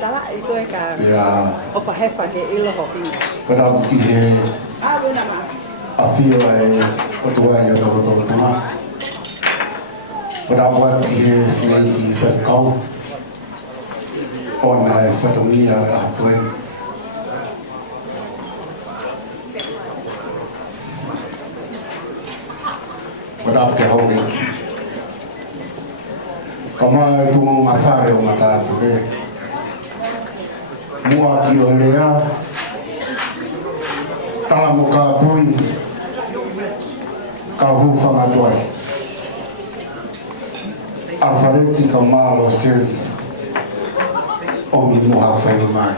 tala i koe ka Yeah. o whahewa he ilo hoki. But I'm here. Wena ma. I feel like what do I know? But I want to hear maybe the go on my Fatomia way. But I'm the whole come on to my father, my dad, today. More of you there. Tala mo ka pui ka hufa ngatoi alfareti ka malo siri o mi muha whai mai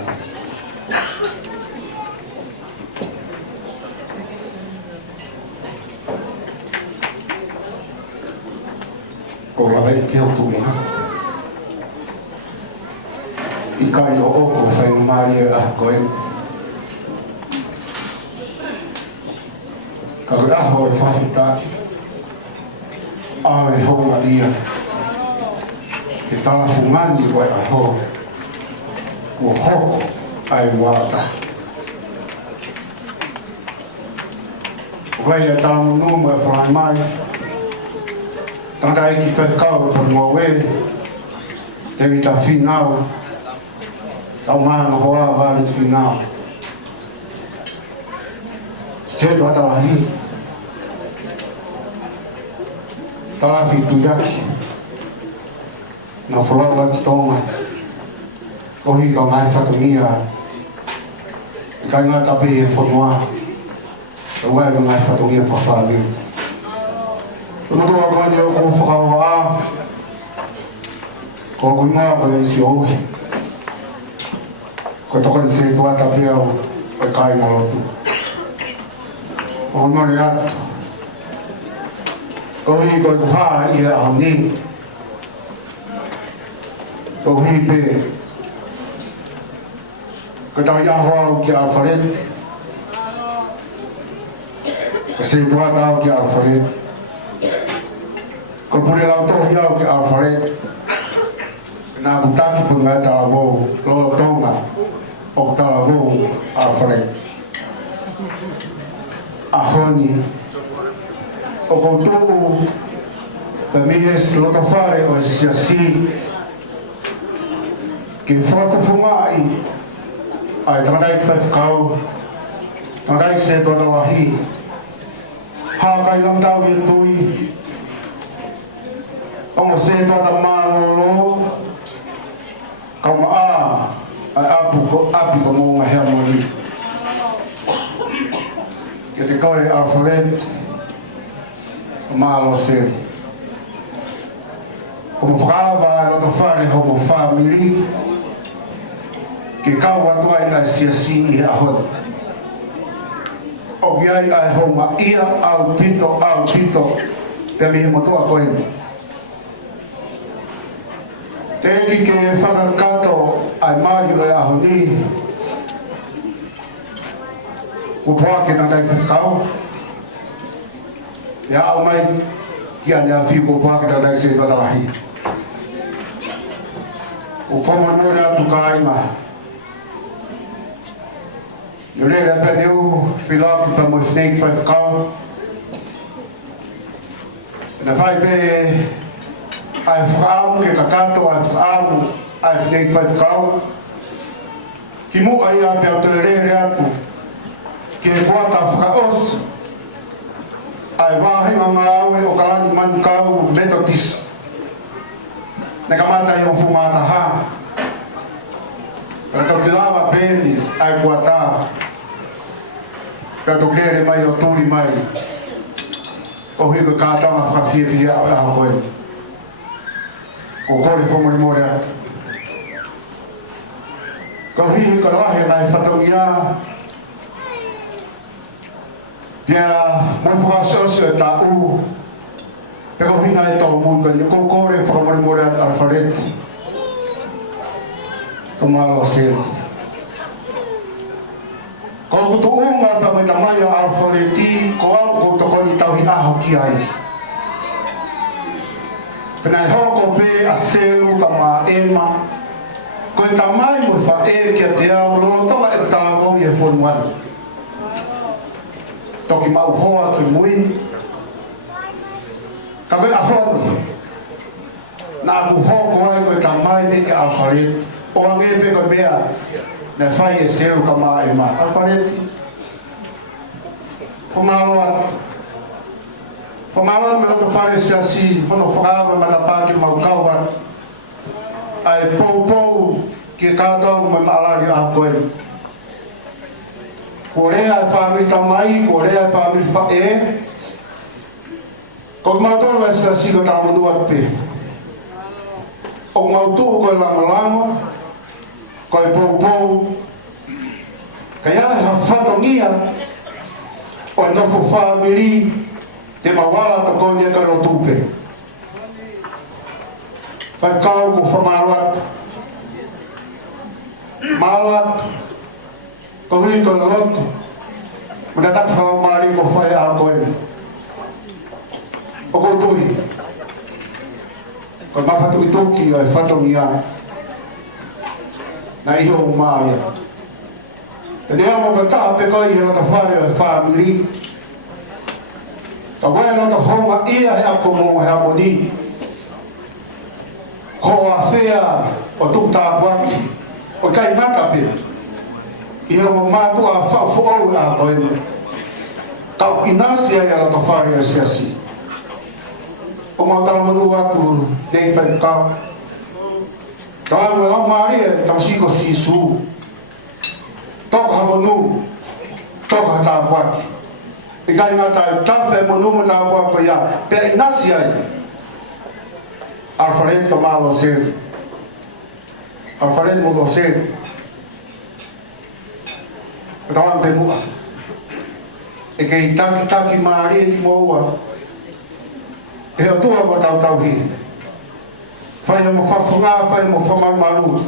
ko rawai ki hotu miha i kai o oko whai mai a koe Kalau ahoi whahita awe honga ia ke tala fungani koe aho ua hoko ai wata koe e tala munuma e whanai mai tanda iki whekau e whanua we te wita whinau tau mana hoa vale whinau Cedo atalahi tala fitu yaki na fulawa ki tonga ohi ka mai fatumia ka ngā tapi e whanua e wai ka mai fatumia whawhali Unotoa kani o ko whakawa ko kunga ka le si ohi ko toka se tua tapi au e kai ngalotu Ono le atu. Kohi koe pā i a honi. Kohi pe. Ko tau i aho au ki alfarete. Ko se tuata au ki alfarete. Ko pure lau tohi au ki alfarete. Nā kutaki punga e tala wou. Lolo tonga. O tala wou alfarete. Ahoni o koutou pe mihes loto whare o siasi ke whakawhungai ai tamatai whakau tamatai se tono wahi hakai lam tau i tui ongo se tono mālolo kauma a ai api ko mōnga hea mori que te koe alfaret malo ser como whakawa lo to whare homo family ke kaua tua ina siasi i ahot o giai ai homa ia au pito te mihi motoa koe te eki ke whakakato ai mario e ahoni o poa ke nā tai whakau. Ia au mai ki ane a whiu o poa ke nā tai se watarahi. O whamanore atu ka aima. Yo le repe neu whilaki pa mo snake whakau. Na whai pe ai whakau ke kakato ai whakau ai snake whakau. Ki mu ai a pe au te re atu. Ke kuata whakaos ai wahi mama au e o karani mankau metodist ne kamata i o fumata ha kato kilawa peni ai kuata kato kere mai o turi mai o hiko kātama whawhiawhia au aho koe o kore whomori more atu ko hihi ka lahe mai whatongia Dia mai whakasose e tā u te kohina e tau munga ni kokore whakamore at alfarete ka malo sero ko kutu unga ta mai tamai a alfareti ko au ko toko ni tau hina hoki ai pena e hoko pe a sero ka ma ema Ko e tamai mo fa e ki a te au lolo toka e tāwau i e whonu anu. Toki mau hoa ki mui. Ka koe a honu. Na aku hoko ai ko e tamai ni ki Alfaret. O ange pe koe mea na whai e seu ka maa e maa. Alfareti. Whamaloa. Whamaloa me loto whare se asi. Hono whakawa mana pāki mau kaua. Ai pou ki kātau mai maalari a koe. Ko rea e whamiri tamai, ko rea e whamiri whae. Ko mautoro e sa siko tāmanua pe. O mautuhu koe lango, koe pou. Kaya e whatongia o e nofo whamiri te mawala ta koe ni koe rotupe. Pai kau ko whamaroat. Maroat. Ko hui ko loto. Muna tak whamari ko whai a koe. O ko tui. Ko mawhatu i toki o e whatongia. Na iho o maia. E dea mo ka taha pe koe i rota whare o e whamiri. Ka koe rota honga ia he ako mo he amoni. Ko a whea o tuta waki, o kai ngata pe. I mo mātu a whau a koe. Kau inasi ai ala to whare a siasi. O mātara manu atu, dei whai kau. Ka amu e au maari e tau siko sisu. Toka hawanu, toka hata waki. I kai ngata e tawhe manu mo ta wako ia, pe inasi ai. Alfaret ka malo ser. Alfaret mo do ser. Katawan pe mua. E kei taki maari ki mo ua. E o tua mo tau hi. Whai mo whawhunga, whai mo whamaru.